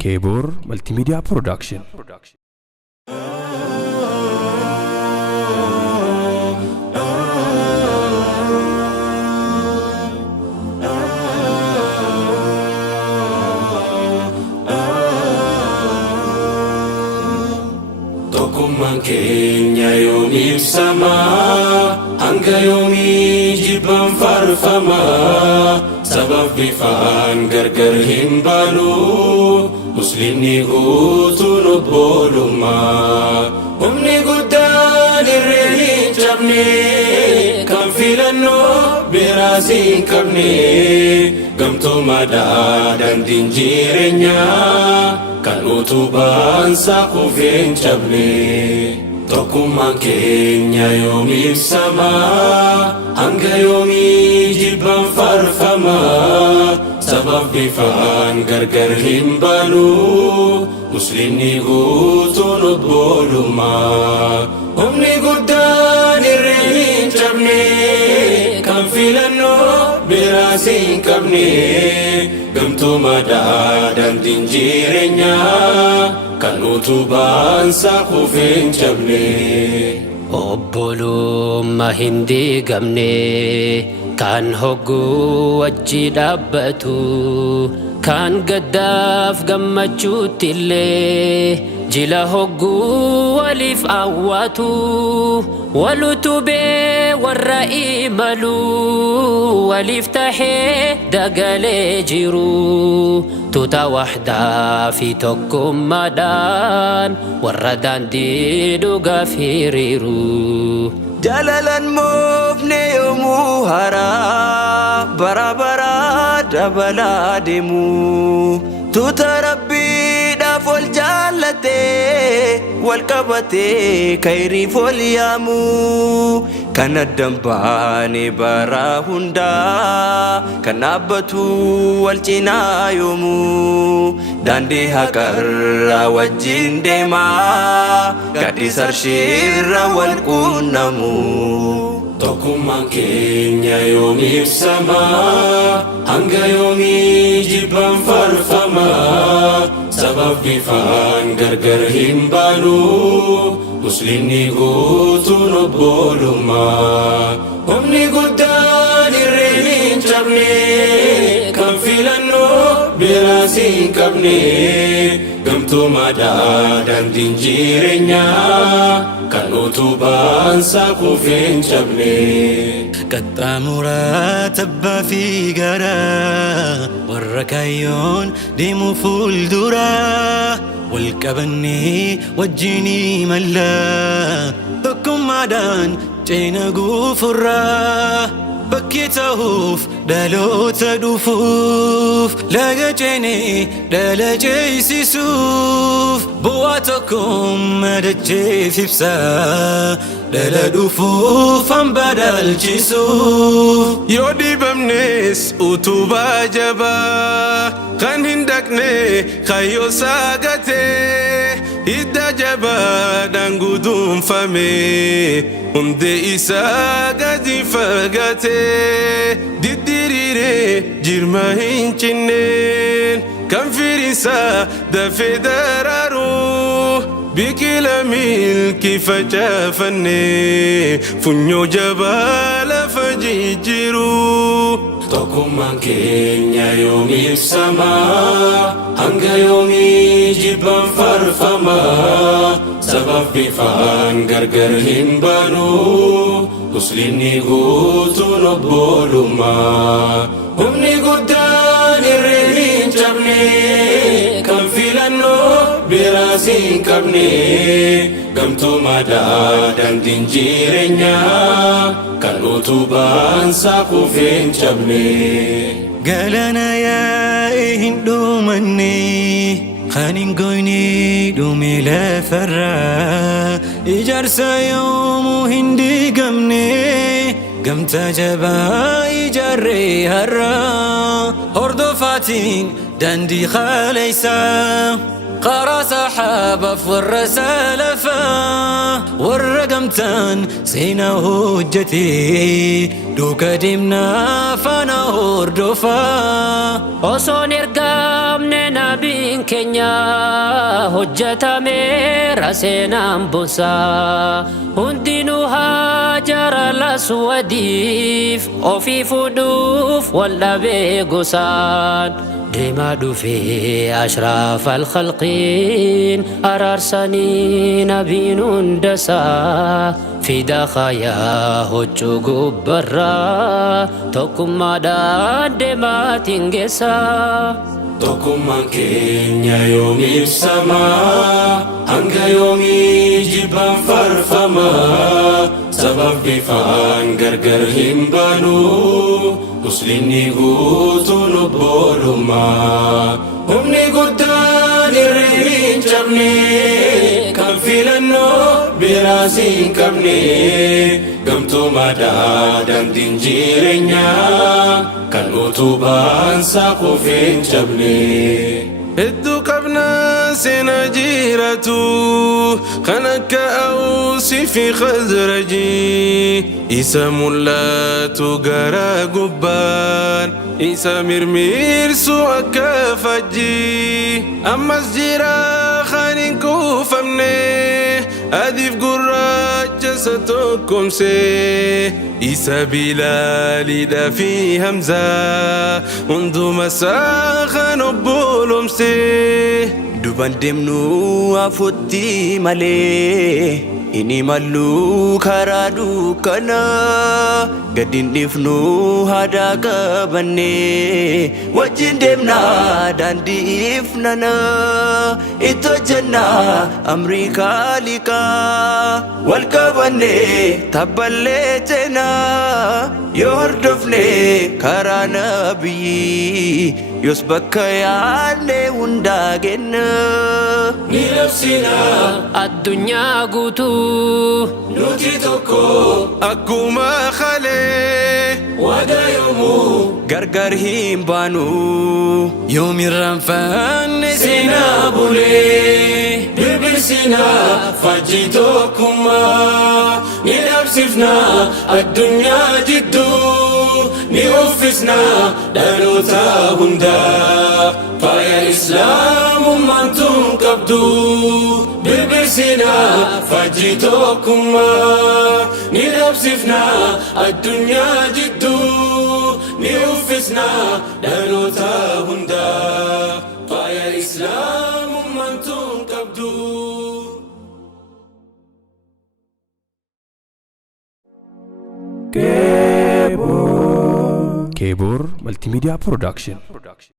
كيبور ملتي ميديا برودكشن. Tokkummaan keenya yoomiif samaa hanga yoomii jibban farfamaa sabab bifaan gargar hin baalu muslimni guutuun obbolummaa humni guddaan irreen hin cabne kan filannoo biraas hin qabne gamtoomaadhaa daandiin jireenyaa kan utubaan saaquuf hin cabne. Tokkummaan keenya yoomiif samaa hanga yoomii jibban farfamaa sabab bifaan gargar hin baalu muslimni guutuun obbolummaa humni guddaan irreen hin cabne kan filannoo biraas hin qabne gamtoomaadhaa daandiin jireenyaa kan utubaan saaquuf hin cabne. Obbolummaa hin diigamne kan hogguu wajji dhaabbatu kan gaddaaf gammachuutti illee jila hogguu waliif awwaatu walutubee warra imalu waliif tahee dagalee jiru tuta wahdaa fi tokkummaadhaan warra daandii dhugaaf hiriiru. Jalalan moofne yoomuu haraa bara bara dabalaa deemu tuta rabbiidhaaf ol jaallatee wal qabatee khayriif ol yaamu kan addan baane bara hundaa kan dhaabbatu wal cinaa yoomu daandii haqarraa wajjin deemaa gaaddisa arshiirra wal quunnamu. Tokkummaan keenya yoomiif samaa hanga yoomii jibban farfamaa sabab bifaan gargar hin baalu muslimni guutuun obbolummaa humni guddaan irreen hin cabne kan filannoo biraas hin qabne gamtoomaadhaa daandiin jireenyaa kan utubaan saaquuf hin cabne. Qaxxaamuraa tabbaa fi garaa warra kaayyoon deemu fuulduraa wal qabannee wajjinii mallaa tokkummaadhaan ceena guufurraa bakkee ta'uuf dhaloota dhufuuf laga ceenee dhala ceesisuuf bu'aa tokkummaa dacheef ibsaa dhala dhufuuf hamba dhaalchisuuf. Yoo dhiibamnes utubaa jabaa kan hin dhaqne kayyoo saagatee hidda jabaadhaan guduunfame hundee isaa gadi fagaatee diddiriiree jirma hin cinneen kan firiinsaa dafee daraaru biqila milkii facaafannee funyoo jabaa lafa jijjiiru. Tokkummaan keenya yoomiif samaa hanga yoomii jibban farfamaa sabab bifaan gargar hin baalu muslimni guutuun obbolummaa humni guddaan irreen hin cabne kan filannoo biraas hin qabne gamtoomaadhaa daandiin jireenyaa kan utubaan saaquuf hin cabne. Galana yaa'ee hin dhumanne kan hin goyne dhume lafarraa ijaarsa yoomuu hin diigamne gamtaa jabaa ijaarree har'aa hordofaatiin daandii khaleessaa قرا سحابة فر سلفا والرقمتان سينا هجتي دوكا دمنا فانا هردفا Osoon ergamne nabiin keenya hojjetameera seenaan boonsaa hundinuu haajara laswadiif ofii fuudhuuf waldhabee gosaan deemaa dhufee ashraaf alkhalqiin araarsanii nabiin hundasaa fida khaayaa huccuu gubbarraa tokkummaadhaan deemaatiin geessaa. Tokkummaan keenya yoom ibsamaa hanga yoomii jibbaan farfamaa sabab bifaan gargar hin baanu muslimni guutuun obbolummaa humni guddaan irri hin cabne kan filannoo biraas hin qabne gamtoomaadhaa daandiin jireenyaa kan utubaan saaquuf hin cabne. Hedduu qabnaa seenaa jiratu kan akka Awsii fi Khazrajii isa mul'atu gara gubbaan isa mirmirsu akka fajjii ammas jira kan hin kuufamne adiif gurraacha isa tokkomse isa Bilaalidha fi Hamzaa hunduma isaa kan obbolomse. Duban deemnu afuutti malee inni mallu karaa dukkana gadin dhifnu haada qabanne wajjin deemna daandii ifnana ittoo jenna amrii kaaliqaa wal qabanne tabballee teena yoo hordofne karaa nabiyyi yoos bakka yaadne hundaa kenna. Ni labsina addunyaa guutuu nuti tokko akkuma khalee wadaa yoomuu gargar hin baanu yoomirraan fanne seenaa bulee birbirsina fajjii tokkummaa ni labsifna addunyaa jidduu ni uffisna dhaloota hundaa faaya islaamummaan tun qabdu birbirsina fajjii tokkummaa ni labsifna addunyaa jidduu ni uffisna dhaloota hundaa faaya islaamummaan tun qabdu. Kebor Multimedia Production.